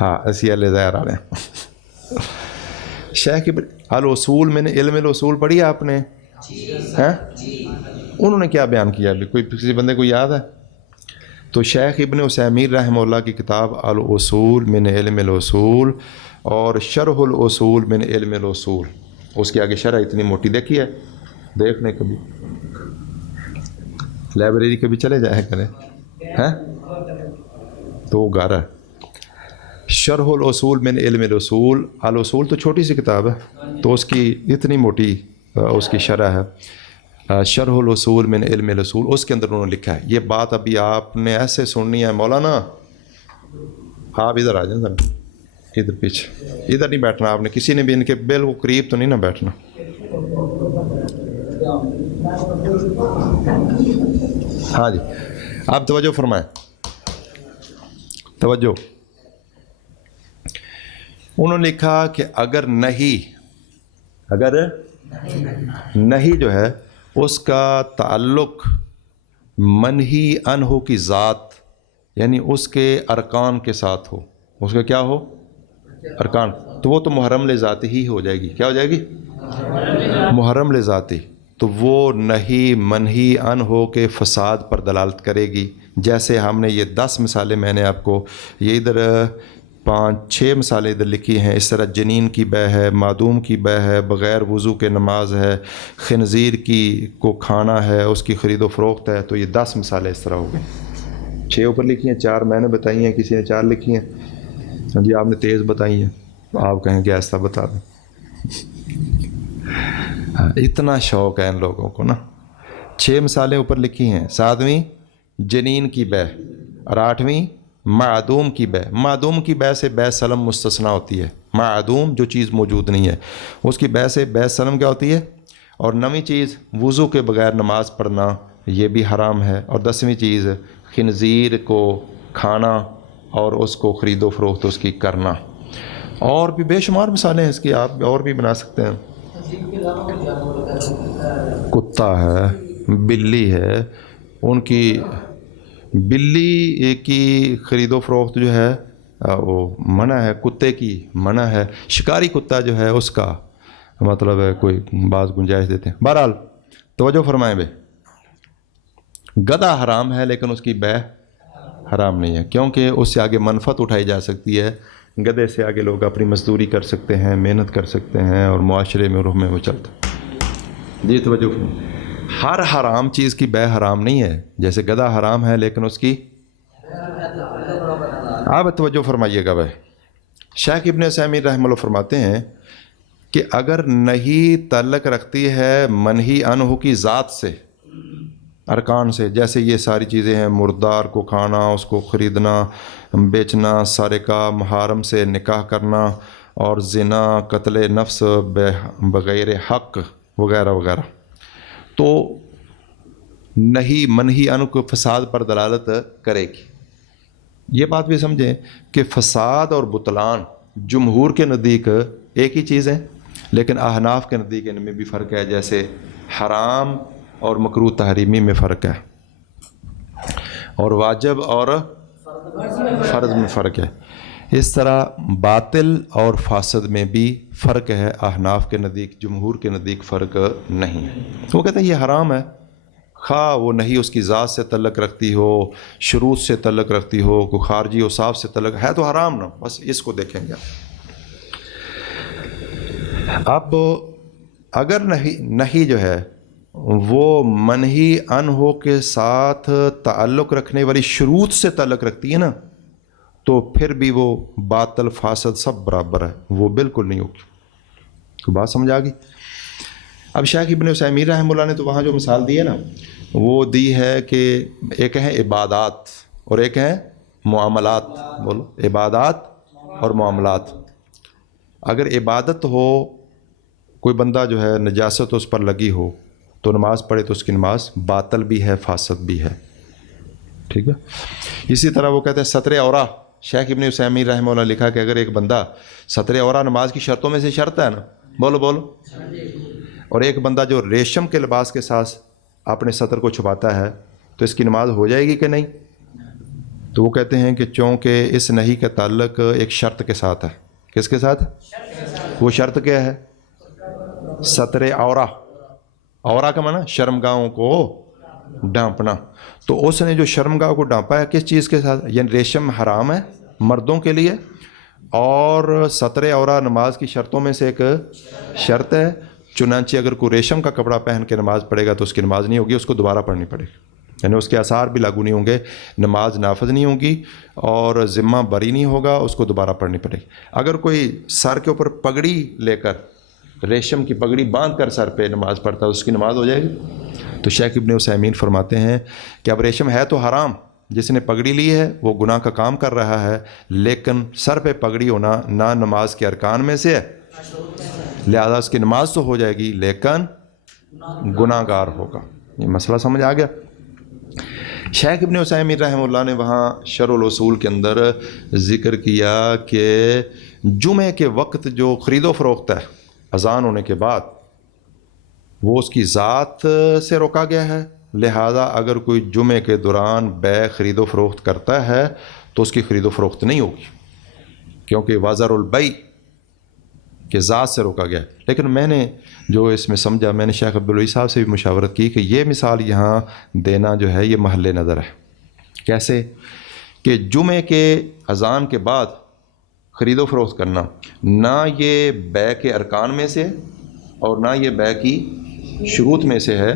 ہاں اسی اہل ظاہر والے ہیں. شیخ الاصول میں نے علم الاصول پڑھی ہے آپ نے؟ ہیں انہوں نے کیا بیان کیا ابھی؟ کوئی کسی بندے کو یاد ہے؟ تو شیخ ابن عثیمین رحمہ اللہ کی کتاب الاصول من علم الاصول اور شرح الاصول من علم الاصول, اس کے آگے شرح اتنی موٹی دیکھی ہے, دیکھنے کبھی لائبریری کبھی چلے جائے کریں ہیں تو وہ گارا ہے. شرح الاصول من علم الاصول, الاصول تو چھوٹی سی کتاب ہے, تو اس کی اتنی موٹی اس کی شرح ہے. شرح الاصول من علم الاصول, اس کے اندر انہوں نے لکھا ہے. یہ بات ابھی آپ نے ایسے سننی ہے. مولانا آپ ادھر آ جائیں ذرا, ادھر پیچھے, ادھر نہیں بیٹھنا آپ نے, کسی نے بھی ان کے بالکل قریب تو نہیں نہ بیٹھنا. ہاں جی آپ توجہ فرمائیں, توجہ. انہوں نے لکھا کہ اگر نہیں جو ہے اس کا تعلق منہی عنہ کی ذات یعنی اس کے ارکان کے ساتھ ہو, اس کا کیا ہو ارکان, تو وہ تو محرم لذاتی ہی ہو جائے گی. کیا ہو جائے گی؟ محرم لذاتی. تو وہ نہیں منہی عنہ کے فساد پر دلالت کرے گی. جیسے ہم نے یہ 10 مثالیں میں نے آپ کو, یہ ادھر 5-6 مثالیں ادھر لکھی ہیں. اس طرح جنین کی بے ہے, معدوم کی بے ہے, بغیر وضو کے نماز ہے, خنزیر کی کو کھانا ہے, اس کی خرید و فروخت ہے. تو یہ 10 مثالیں اس طرح ہو گئیں. 6 اوپر لکھی ہیں, 4 میں نے بتائی ہیں, کسی نے 4 لکھی ہیں. جی آپ نے تیز بتائی ہیں, آپ کہیں کہ ایسا بتا دیں. اتنا شوق ہے ان لوگوں کو نا. 6 مثالیں اوپر لکھی ہیں. 7ویں جنین کی بے, اور 8ویں معدوم کی بے. معدوم کی بے سے بے سلم مستثنا ہوتی ہے. معدوم جو چیز موجود نہیں ہے اس کی بے سے بے سلم کیا ہوتی ہے. اور 9ویں چیز وضو کے بغیر نماز پڑھنا, یہ بھی حرام ہے. اور 10ویں چیز خنزیر کو کھانا اور اس کو خرید و فروخت اس کی کرنا. اور بھی بے شمار مثالیں ہیں اس کی, آپ اور بھی بنا سکتے ہیں. کتا ہے, بلی ہے, ان کی بلی کی خرید و فروخت جو ہے وہ منع ہے, کتے کی منع ہے. شکاری کتا جو ہے اس کا مطلب ہے کوئی بعض گنجائش دیتے ہیں. بہرحال توجہ فرمائیں بے, گدھا حرام ہے لیکن اس کی بے حرام نہیں ہے, کیونکہ اس سے آگے منفعت اٹھائی جا سکتی ہے. گدھے سے آگے لوگ اپنی مزدوری کر سکتے ہیں, محنت کر سکتے ہیں, اور معاشرے میں روح میں وہ چلتا. جی توجہ فرمائیں. ہر حرام چیز کی بے حرام نہیں ہے. جیسے گدھا حرام ہے لیکن اس کی, آپ توجہ فرمائیے گا بھائی. شیخ ابن عثیمین رحمہ اللہ فرماتے ہیں کہ اگر نہیں تعلق رکھتی ہے منہی عنہ کی ذات سے, ارکان سے, جیسے یہ ساری چیزیں ہیں, مردار کو کھانا, اس کو خریدنا, بیچنا, سارقہ, محارم سے نکاح کرنا, اور زنا, قتل نفس بغیر حق وغیرہ وغیرہ, تو نہیں منہی عنہ کو فساد پر دلالت کرے گی. یہ بات بھی سمجھیں کہ فساد اور بطلان جمہور کے نزدیک ایک ہی چیز ہے, لیکن احناف کے نزدیک ان میں بھی فرق ہے. جیسے حرام اور مکروہ تحریمی میں فرق ہے, اور واجب اور فرض میں فرق ہے. اس طرح باطل اور فاسد میں بھی فرق ہے. احناف کے نزدیک, جمہور کے نزدیک فرق نہیں ہے. وہ کہتے ہیں یہ حرام ہے, خواہ وہ نہیں اس کی ذات سے تعلق رکھتی ہو, شروط سے تعلق رکھتی ہو, کوئی خارجی و صاف سے تعلق ہے, تو حرام نہ, بس اس کو دیکھیں گے. اب اگر نہیں جو ہے وہ منہی عنہ کے ساتھ تعلق رکھنے والی شروط سے تعلق رکھتی ہے نا, تو پھر بھی وہ باطل فاسد سب برابر ہے, وہ بالکل نہیں ہوگی. تو بات سمجھ آ گئی. اب شیخ ابن عثیمین رحمہ اللہ نے تو وہاں جو مثال دی ہے نا, وہ دی ہے کہ ایک ہیں عبادات اور ایک ہیں معاملات. بولو, عبادات اور معاملات. اگر عبادت ہو, کوئی بندہ جو ہے نجاست اس پر لگی ہو, تو نماز پڑھے تو اس کی نماز باطل بھی ہے, فاسد بھی ہے. ٹھیک ہے. اسی طرح وہ کہتے ہیں ستر عورہ. شیخ ابن عثیمین رحمہ اللہ لکھا کہ اگر ایک بندہ ستر عورہ نماز کی شرطوں میں سے شرط ہے نا, بولو بولو, اور ایک بندہ جو ریشم کے لباس کے ساتھ اپنے ستر کو چھپاتا ہے تو اس کی نماز ہو جائے گی کہ نہیں؟ تو وہ کہتے ہیں کہ چونکہ اس نہیں کا تعلق ایک شرط کے ساتھ ہے. کس کے ساتھ؟ وہ شرط کیا ہے؟ ستر عورہ. عورہ کا معنی شرمگاہوں کو ڈھانپنا. تو اس نے جو شرمگاہ کو ڈھانپا ہے کس چیز کے ساتھ؟ یعنی ریشم حرام ہے مردوں کے لیے, اور ستر عورہ نماز کی شرطوں میں سے ایک شرط ہے. چنانچہ اگر کوئی ریشم کا کپڑا پہن کے نماز پڑھے گا تو اس کی نماز نہیں ہوگی, اس کو دوبارہ پڑھنی پڑے گی. یعنی اس کے آثار بھی لاگو نہیں ہوں گے, نماز نافذ نہیں ہوگی اور ذمہ بری نہیں ہوگا, اس کو دوبارہ پڑھنی پڑے گی. اگر کوئی سر کے اوپر پگڑی لے کر, ریشم کی پگڑی باندھ کر سر پہ نماز پڑھتا ہے, اس کی نماز ہو جائے گی. تو شیخ ابن عثیمین فرماتے ہیں کہ اب ریشم ہے تو حرام, جس نے پگڑی لی ہے وہ گناہ کا کام کر رہا ہے, لیکن سر پہ پگڑی ہونا نہ نماز کے ارکان میں سے ہے, لہذا اس کی نماز تو ہو جائے گی لیکن گناہ گار ہوگا. یہ مسئلہ سمجھ آ گیا. شیخ ابن عثیمین رحمہ اللہ نے وہاں شرح الاصول کے اندر ذکر کیا کہ جمعے کے وقت جو خرید و فروخت ہے اذان ہونے کے بعد, وہ اس کی ذات سے روکا گیا ہے. لہذا اگر کوئی جمعے کے دوران بے خرید و فروخت کرتا ہے تو اس کی خرید و فروخت نہیں ہوگی, کیونکہ وزر البیع کہ ذات سے روکا گیا ہے. لیکن میں نے جو اس میں سمجھا, میں نے شیخ عبدالولی صاحب سے بھی مشاورت کی کہ یہ مثال یہاں دینا جو ہے یہ محل نظر ہے. کیسے کہ جمعے کے اذان کے بعد خرید و فروخت کرنا نہ یہ بیع کے ارکان میں سے اور نہ یہ بیع کی شروط میں سے ہے.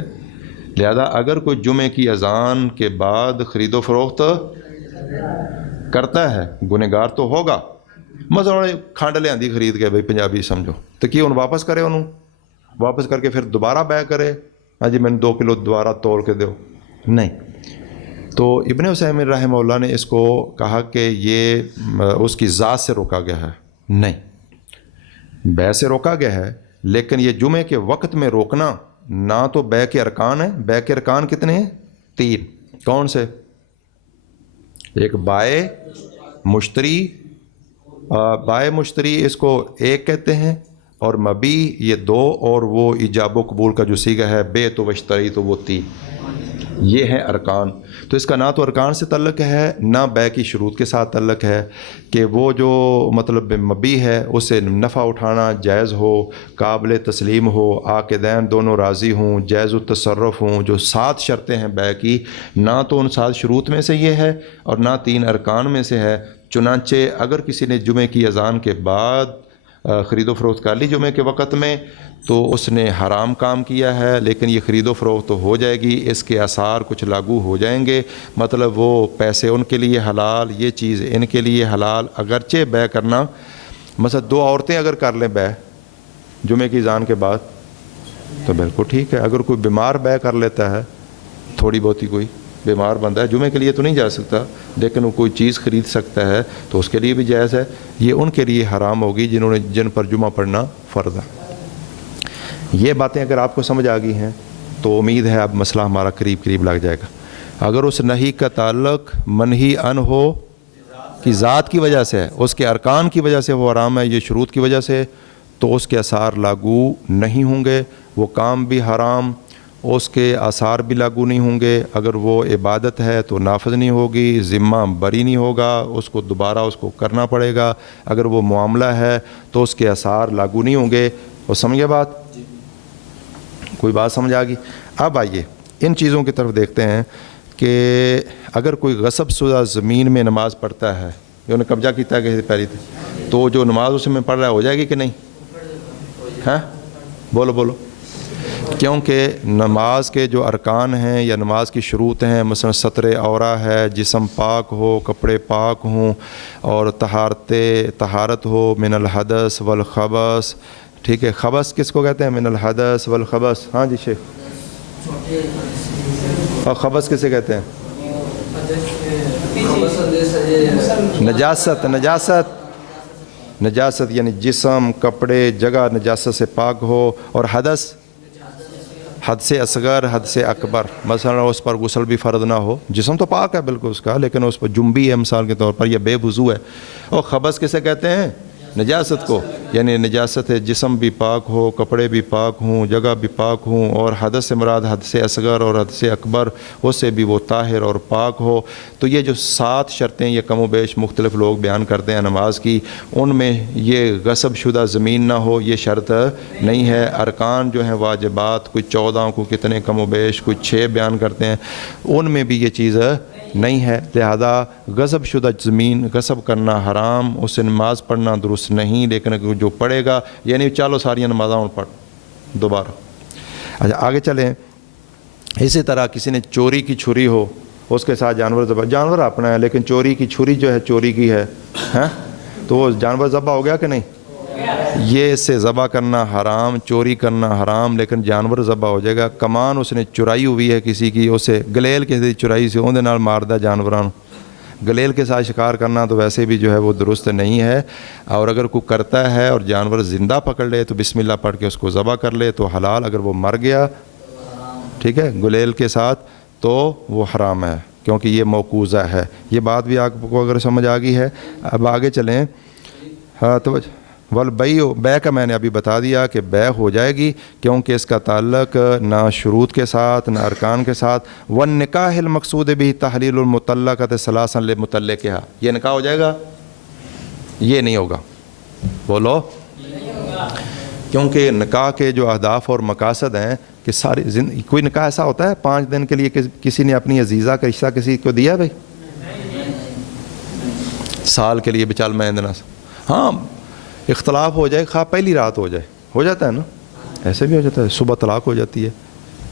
لہذا اگر کوئی جمعے کی اذان کے بعد خرید و فروخت کرتا ہے گنہگار تو ہوگا. مثلا کھانڈ لے آندی خرید کے, بھائی پنجابی سمجھو, تو کی انہوں واپس کرے, انہوں واپس کر کے پھر دوبارہ بیع کرے, ہاں جی میں نے 2 کلو دوبارہ تول کے دو, نہیں. تو ابن عثیمین رحمہ اللہ نے اس کو کہا کہ یہ اس کی ذات سے روکا گیا ہے. نہیں, بیع سے روکا گیا ہے, لیکن یہ جمعے کے وقت میں روکنا نہ تو بیع کے ارکان ہے. بیع کے ارکان کتنے ہیں؟ 3. کون سے؟ ایک بائع مشتری, بائع مشتری اس کو ایک کہتے ہیں, اور مبی یہ 2, اور وہ ایجاب و قبول کا جو صیغہ ہے بے تو وشتری تو وہ 3. یہ ہے ارکان. تو اس کا نہ تو ارکان سے تعلق ہے نہ بیع کی شروط کے ساتھ تعلق ہے کہ وہ جو مطلب مبی ہے اسے نفع اٹھانا جائز ہو, قابل تسلیم ہو, عاقدین دونوں راضی ہوں, جائز التصرف ہوں. جو 7 شرطیں ہیں بیع کی, نہ تو ان 7 شروط میں سے یہ ہے اور نہ 3 ارکان میں سے ہے. چنانچہ اگر کسی نے جمعے کی اذان کے بعد خرید و فروخت کر لی جمعے کے وقت میں تو اس نے حرام کام کیا ہے, لیکن یہ خرید و فروخت تو ہو جائے گی, اس کے آثار کچھ لاگو ہو جائیں گے. مطلب وہ پیسے ان کے لیے حلال, یہ چیز ان کے لیے حلال. اگرچہ بیع کرنا مثلا 2 عورتیں اگر کر لیں بیع جمعے کی اذان کے بعد تو بالکل ٹھیک ہے. اگر کوئی بیمار بیع کر لیتا ہے, تھوڑی بہتی کوئی بیمار بندہ ہے, جمعے کے لیے تو نہیں جا سکتا لیکن وہ کوئی چیز خرید سکتا ہے تو اس کے لیے بھی جائز ہے. یہ ان کے لیے حرام ہوگی جن پر جمعہ پڑھنا فرض ہے. یہ باتیں اگر آپ کو سمجھ آ گئی ہیں تو امید ہے اب مسئلہ ہمارا قریب لگ جائے گا. اگر اس نہیں کا تعلق منہی ان ہو کہ ذات کی وجہ سے ہے, اس کے ارکان کی وجہ سے وہ حرام ہے, یہ شروط کی وجہ سے, تو اس کے آثار لاگو نہیں ہوں گے. وہ کام بھی حرام, اس کے آثار بھی لاگو نہیں ہوں گے. اگر وہ عبادت ہے تو نافذ نہیں ہوگی, ذمہ بری نہیں ہوگا, اس کو دوبارہ اس کو کرنا پڑے گا. اگر وہ معاملہ ہے تو اس کے آثار لاگو نہیں ہوں گے. اور سمجھے بات؟ کوئی بات سمجھ آ گئی؟ اب آئیے ان چیزوں کی طرف دیکھتے ہیں کہ اگر کوئی غصب شدہ زمین میں نماز پڑھتا ہے, انہوں نے قبضہ کیتا ہے کسی پہلی تھے, تو جو نماز اس میں پڑھ رہا ہے ہو جائے گی کہ نہیں؟ ہاں بولو. کیونکہ نماز کے جو ارکان ہیں یا نماز کی شروط ہیں, مثلا ستر عورہ ہے, جسم پاک ہو, کپڑے پاک ہوں, اور طہارت ہو من الحدث والخبث. ٹھیک ہے, خبث کس کو کہتے ہیں؟ من الحدث والخبث. ہاں جی شیخ, اور خبث کسے کہتے ہیں؟ نجاست یعنی جسم, کپڑے, جگہ نجاست سے پاک ہو. اور حد سے اصغر حد سے اکبر، مثلا اس پر غسل بھی فرض نہ ہو، جسم تو پاک ہے بالکل اس کا، لیکن اس پر جنبی ہے مثال کے طور پر، یا بے وضو ہے۔ اور خبث کسے کہتے ہیں؟ نجاست کو، یعنی نجاست ہے جسم بھی پاک ہو، کپڑے بھی پاک ہوں، جگہ بھی پاک ہوں، اور حدث سے مراد حد سے اصغر اور حد سے اکبر، اس سے بھی وہ طاہر اور پاک ہو۔ تو یہ جو 7 شرطیں یہ کم و بیش مختلف لوگ بیان کرتے ہیں نماز کی، ان میں یہ غصب شدہ زمین نہ ہو یہ شرط نہیں ہے۔ ارکان جو ہیں واجبات کوئی 14 کو کتنے کم و بیش کوئی 6 بیان کرتے ہیں، ان میں بھی یہ چیز نہیں ہے۔ لہذا غصب شدہ زمین غصب کرنا حرام، اس سے نماز پڑھنا درست نہیں، لیکن جو پڑھے گا یعنی چلو ساری نمازاں پڑھ دوبارہ۔ اچھا آگے چلیں۔ اسی طرح کسی نے چوری کی چھری ہو، اس کے ساتھ جانور اپنا ہے، لیکن چوری کی چھری جو ہے چوری کی ہے، تو وہ جانور ذبح ہو گیا کہ نہیں؟ یہ اس سے ذبح کرنا حرام، چوری کرنا حرام، لیکن جانور ذبح ہو جائے گا۔ کمان اس نے چرائی ہوئی ہے کسی کی، اسے گلیل کسی چرائی سے اندے نال مار دا جانوراں، گلیل کے ساتھ شکار کرنا تو ویسے بھی جو ہے وہ درست نہیں ہے۔ اور اگر کوئی کرتا ہے اور جانور زندہ پکڑ لے تو بسم اللہ پڑھ کے اس کو ذبح کر لے تو حلال، اگر وہ مر گیا ٹھیک ہے گلیل کے ساتھ تو وہ حرام ہے، کیونکہ یہ موقوذہ ہے۔ یہ بات بھی آپ کو اگر سمجھ آ گئی ہے۔ اب آگے چلیں۔ ہاں تو والبیع، بے کا میں نے ابھی بتا دیا کہ بے ہو جائے گی، کیونکہ اس کا تعلق نہ شروط کے ساتھ نہ ارکان کے ساتھ۔ والنکاح المقصود بھی تحلیل المطلقۃ ثلاثا لمطلقہا، یہ نکاح ہو جائے گا؟ یہ نہیں ہوگا، بولو، کیونکہ نکاح کے جو اہداف اور مقاصد ہیں کہ ساری کوئی نکاح ایسا ہوتا ہے 5 دن کے لیے کسی نے اپنی عزیزہ کا رشتہ کسی کو دیا بھائی؟ سال کے لیے بچال میں دینا، ہاں اختلاف ہو جائے، خواہ پہلی رات ہو جائے، ہو جاتا ہے نا، ایسے بھی ہو جاتا ہے، صبح طلاق ہو جاتی ہے،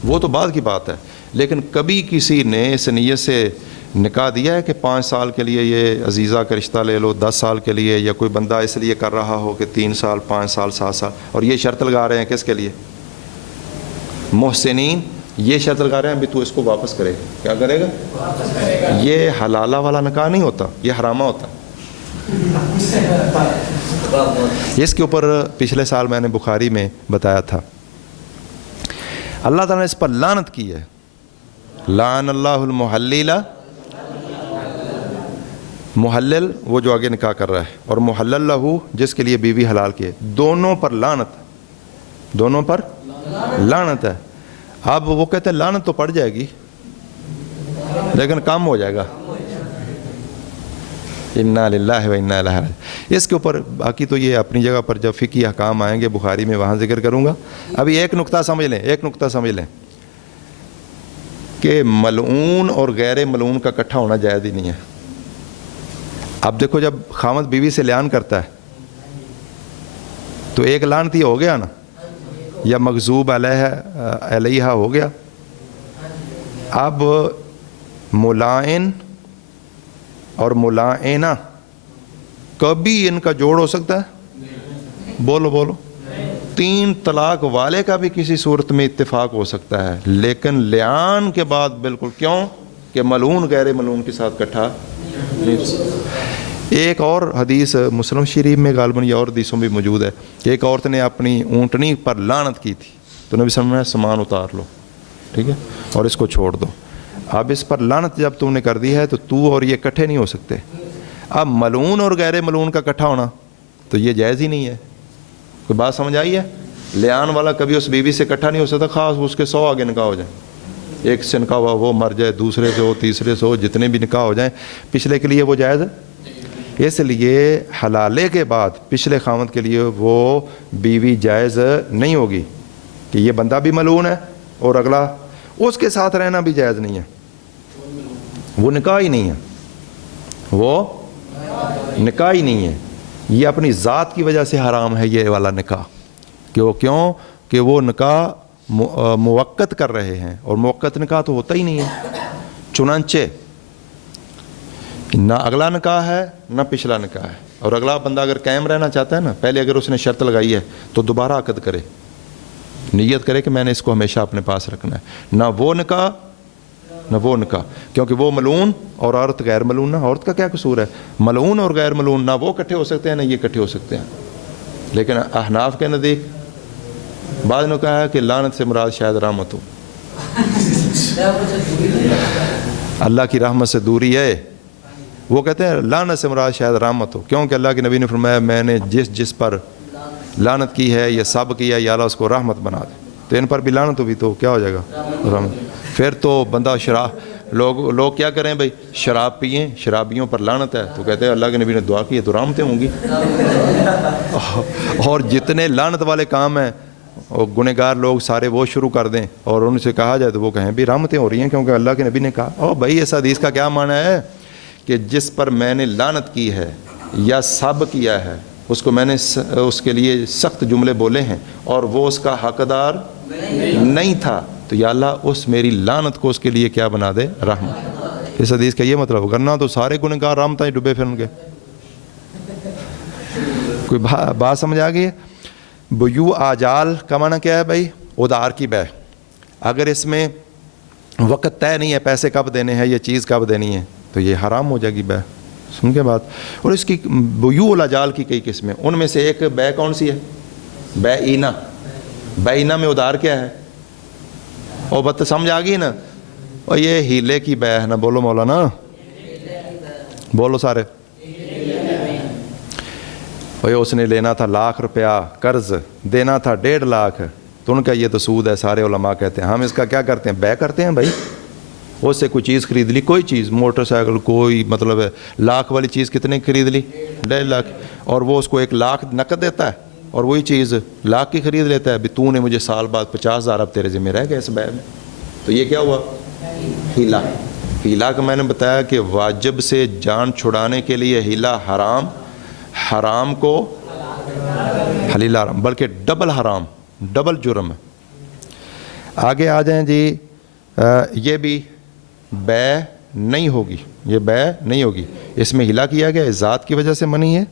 وہ تو بعد کی بات ہے۔ لیکن کبھی کسی نے اس نیت سے نکاح دیا ہے کہ 5 سال کے لیے یہ عزیزہ کا رشتہ لے لو، 10 سال کے لیے، یا کوئی بندہ اس لیے کر رہا ہو کہ 3 سال 5 سال 7 سال، اور یہ شرط لگا رہے ہیں کس کے لیے؟ محسنین یہ شرط لگا رہے ہیں بھی تو اس کو واپس کرے گا، کیا کرے گا؟ یہ حلالہ والا نکاح نہیں ہوتا، یہ حرامہ ہوتا۔ اس کے اوپر پچھلے سال میں نے بخاری میں بتایا تھا، اللہ تعالیٰ نے اس پر لعنت کی ہے، لعن اللہ المحلل، محلل وہ جو آگے نکاح کر رہا ہے، اور محلل لہو جس کے لیے بیوی حلال کی ہے، دونوں پر لعنت، دونوں پر لعنت ہے۔ اب وہ کہتے ہیں لعنت تو پڑ جائے گی لیکن کم ہو جائے گا، انا للہ و انا الیہ راجعون۔ اس کے اوپر باقی تو یہ اپنی جگہ پر جب فقہی احکام آئیں گے بخاری میں وہاں ذکر کروں گا۔ ابھی ایک نقطہ سمجھ لیں کہ ملعون اور غیر ملعون کا اکٹھا ہونا جائز ہی نہیں ہے۔ اب دیکھو جب خاوند بیوی سے لعان کرتا ہے تو ایک لعنتی ہو گیا نا، یا مغضوب علیہ ہو گیا۔ اب ملائن اور ملائنہ کبھی ان کا جوڑ ہو سکتا ہے؟ بولو 3 طلاق والے کا بھی کسی صورت میں اتفاق ہو سکتا ہے، لیکن لعان کے بعد بالکل، کیوں کہ ملعون غیر ملعون کے ساتھ اکٹھا نہیں ہو سکتا۔ ایک اور حدیث مسلم شریف میں غالباً یہ اور حدیثوں بھی موجود ہے کہ ایک عورت نے اپنی اونٹنی پر لعنت کی تھی تو نبی صلی اللہ علیہ وسلم نے سامان اتار لو، ٹھیک ہے، اور اس کو چھوڑ دو۔ اب اس پر لعنت جب تم نے کر دی ہے تو تو اور یہ اکٹھے نہیں ہو سکتے۔ اب ملعون اور غیر ملعون کا اکٹھا ہونا تو یہ جائز ہی نہیں ہے۔ کوئی بات سمجھ آئی ہے؟ لعان والا کبھی اس بیوی سے اکٹھا نہیں ہو سکتا، خاص اس کے 100 آگے نکاح ہو جائیں، ایک سے نکاح ہوا وہ مر جائے، دوسرے سے ہو، تیسرے سے ہو، جتنے بھی نکاح ہو جائیں، پچھلے کے لیے وہ جائز ہے۔ اس لیے حلالے کے بعد پچھلے خاوند کے لیے وہ بیوی جائز نہیں ہوگی کہ یہ بندہ بھی ملعون ہے اور اگلا اس کے ساتھ رہنا بھی جائز نہیں ہے، وہ نکاح ہی نہیں ہے، وہ نکاح ہی نہیں ہے۔ یہ اپنی ذات کی وجہ سے حرام ہے یہ والا نکاح، کیوں کہ وہ نکاح موقت کر رہے ہیں، اور موقت نکاح تو ہوتا ہی نہیں ہے۔ چنانچہ نہ اگلا نکاح ہے نہ پچھلا نکاح ہے، اور اگلا بندہ اگر قائم رہنا چاہتا ہے نا، پہلے اگر اس نے شرط لگائی ہے تو دوبارہ عقد کرے، نیت کرے کہ میں نے اس کو ہمیشہ اپنے پاس رکھنا ہے، نہ وہ نکاح نہ وہ نکاح، کیونکہ وہ ملعون اور عورت غیر ملعون، نہ عورت کا کیا قصور ہے؟ ملعون اور غیر ملعون نہ وہ اکٹھے ہو سکتے ہیں نہ یہ اکٹھے ہو سکتے ہیں۔ لیکن احناف کے نزدیک بعض نے کہا ہے کہ لعنت سے مراد شاید رحمت ہو، اللہ کی رحمت سے دوری ہے، وہ کہتے ہیں لعنت سے مراد شاید رحمت ہو، کیونکہ اللہ کے نبی نے فرمایا میں نے جس پر لعنت کی ہے یا سب کیا یا اللہ اس کو رحمت بنا دے، تو ان پر بھی لعنت ہوگی تو کیا ہو جائے گا رحمت۔ پھر تو بندہ لوگ کیا کریں بھائی، شراب پئیں، شرابیوں پر لعنت ہے، تو کہتے ہیں اللہ کے نبی نے دعا کی ہے تو رحمتیں ہوں گی۔ اور جتنے لعنت والے کام ہیں اور گنہگار لوگ سارے وہ شروع کر دیں اور ان سے کہا جائے تو وہ کہیں بھی رحمتیں ہو رہی ہیں کیونکہ اللہ کے نبی نے کہا۔ او بھائی اس حدیث کا کیا معنی ہے کہ جس پر میں نے لعنت کی ہے یا سب کیا ہے اس کو میں نے اس کے لیے سخت جملے بولے ہیں اور وہ اس کا حقدار نہیں تھا، تو یا اللہ اس میری لعنت کو اس کے لیے کیا بنا دے، رحمت۔ اس حدیث کا یہ مطلب کرنا تو سارے گنہگار رحمتیں ڈوبے پھر گے۔ کوئی بات سمجھ آ گئی ہے؟ بیو آجال کا معنی کیا ہے بھائی؟ ادار کی بے۔ اگر اس میں وقت طے نہیں ہے پیسے کب دینے ہیں یہ چیز کب دینی ہے تو یہ حرام ہو جائے گی بے، سن کے بات۔ اور اس کی بیو الاجال کی کئی قسمیں، ان میں سے ایک بے کون سی ہے؟ بے اینا۔ بے اینا میں ادار کیا ہے؟ اور بات سمجھ آ گئی نا؟ اور یہ ہیلے کی بے ہے نا، بولو مولانا، بولو سارے۔ اور اس نے لینا تھا 1,00,000 روپیہ قرض، دینا تھا 1.5 لاکھ، تو ان کا یہ تو سود ہے، سارے علماء کہتے ہیں ہم اس کا کیا کرتے ہیں، بے کرتے ہیں بھائی۔ اس سے کوئی چیز خرید لی، کوئی چیز، موٹر سائیکل، کوئی مطلب ہے، 1,00,000 والی چیز کتنے خرید لی؟ 1.5 لاکھ، اور وہ اس کو 1 لاکھ نقد دیتا ہے اور وہی چیز 1,00,000 کی خرید لیتا ہے۔ بھی تو نے مجھے سال بعد 50,000 اب تیرے ذمہ رہ گئے اس بے میں، تو یہ کیا ہوا؟ ہیلا۔ ہیلا کا میں نے بتایا کہ واجب سے جان چھڑانے کے لیے ہیلا حرام، حرام کو حلیل حرام، بلکہ ڈبل حرام، ڈبل جرم ہے۔ آگے آ جائیں جی، یہ بھی بے نہیں ہوگی، یہ بے نہیں ہوگی، اس میں ہلا کیا گیا، اس ذات کی وجہ سے منی ہے،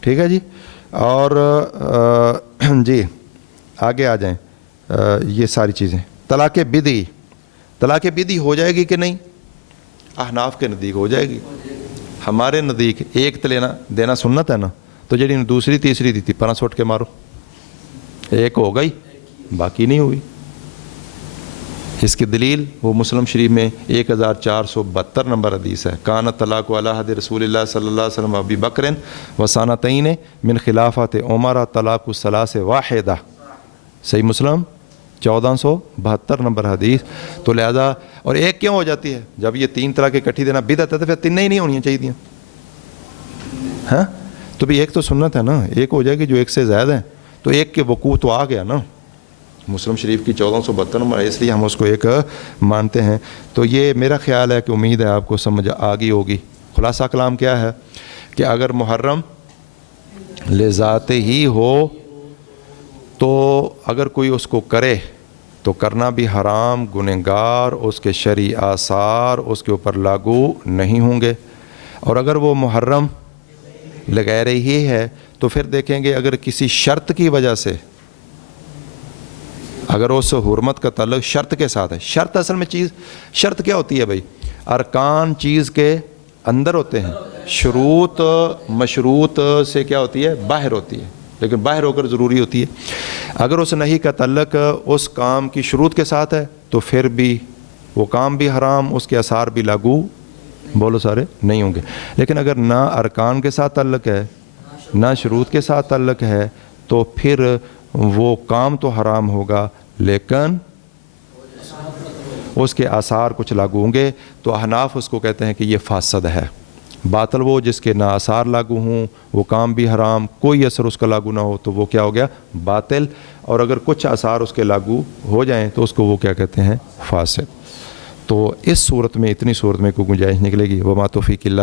ٹھیک ہے جی۔ اور جی آگے آ جائیں، یہ ساری چیزیں۔ طلاق بدعی، طلاق بدعی ہو جائے گی کہ نہیں؟ احناف کے نزدیک ہو جائے گی، ہمارے نزدیک ایک دینا سنت ہے نا، تو جڑی دوسری تیسری دی تھی پرا سوٹ کے مارو، ایک ہو گئی باقی نہیں ہوئی۔ اس کی دلیل وہ مسلم شریف میں 1472 نمبر حدیث ہے، کانت طلاق علی عہد رسول اللہ صلی اللہ علیہ وسلم ابی بکر وسنتین من خلافت عمر طلاق الثلاث واحدہ، صحیح مسلم 1472 نمبر حدیث۔ تو لہذا اور ایک کیوں ہو جاتی ہے؟ جب یہ 3 طلاق اکٹھی دینا بدعت ہے تو پھر 3 ہی نہیں ہونی چاہیے، ہاں؟ تو بھی ایک تو سنت ہے نا، ایک ہو جائے گی جو ایک سے زیادہ ہیں، تو ایک کے وقوع تو آ گیا نا، مسلم شریف کی 1472 نمبر ہے، اس لیے ہم اس کو ایک مانتے ہیں۔ تو یہ میرا خیال ہے کہ امید ہے آپ کو سمجھ آ گئی ہوگی۔ خلاصہ کلام کیا ہے کہ اگر محرم لذات ہی ہو تو اگر کوئی اس کو کرے تو کرنا بھی حرام، گنہگار، اس کے شرعی آثار اس کے اوپر لاگو نہیں ہوں گے۔ اور اگر وہ محرم لغیر ہی ہے تو پھر دیکھیں گے اگر کسی شرط کی وجہ سے، اگر اس حرمت کا تعلق شرط کے ساتھ ہے، شرط اصل میں شرط کیا ہوتی ہے بھائی؟ ارکان چیز کے اندر ہوتے ہیں، شروط مشروط سے کیا ہوتی ہے؟ باہر ہوتی ہے، لیکن باہر ہو کر ضروری ہوتی ہے۔ اگر اس نہی کا تعلق اس کام کی شروط کے ساتھ ہے تو پھر بھی وہ کام بھی حرام، اس کے اثار بھی لاگو، بولو سارے، نہیں ہوں گے۔ لیکن اگر نہ ارکان کے ساتھ تعلق ہے نہ شروط کے ساتھ تعلق ہے تو پھر وہ کام تو حرام ہوگا لیکن اس کے آثار کچھ لاگو ہوں گے۔ تو احناف اس کو کہتے ہیں کہ یہ فاسد ہے، باطل وہ جس کے نہ آثار لاگو ہوں، وہ کام بھی حرام، کوئی اثر اس کا لاگو نہ ہو تو وہ کیا ہو گیا؟ باطل۔ اور اگر کچھ آثار اس کے لاگو ہو جائیں تو اس کو وہ کیا کہتے ہیں؟ فاسد۔ تو اس صورت میں اتنی صورت میں کوئی گنجائش نکلے گی، وما توفیق اللہ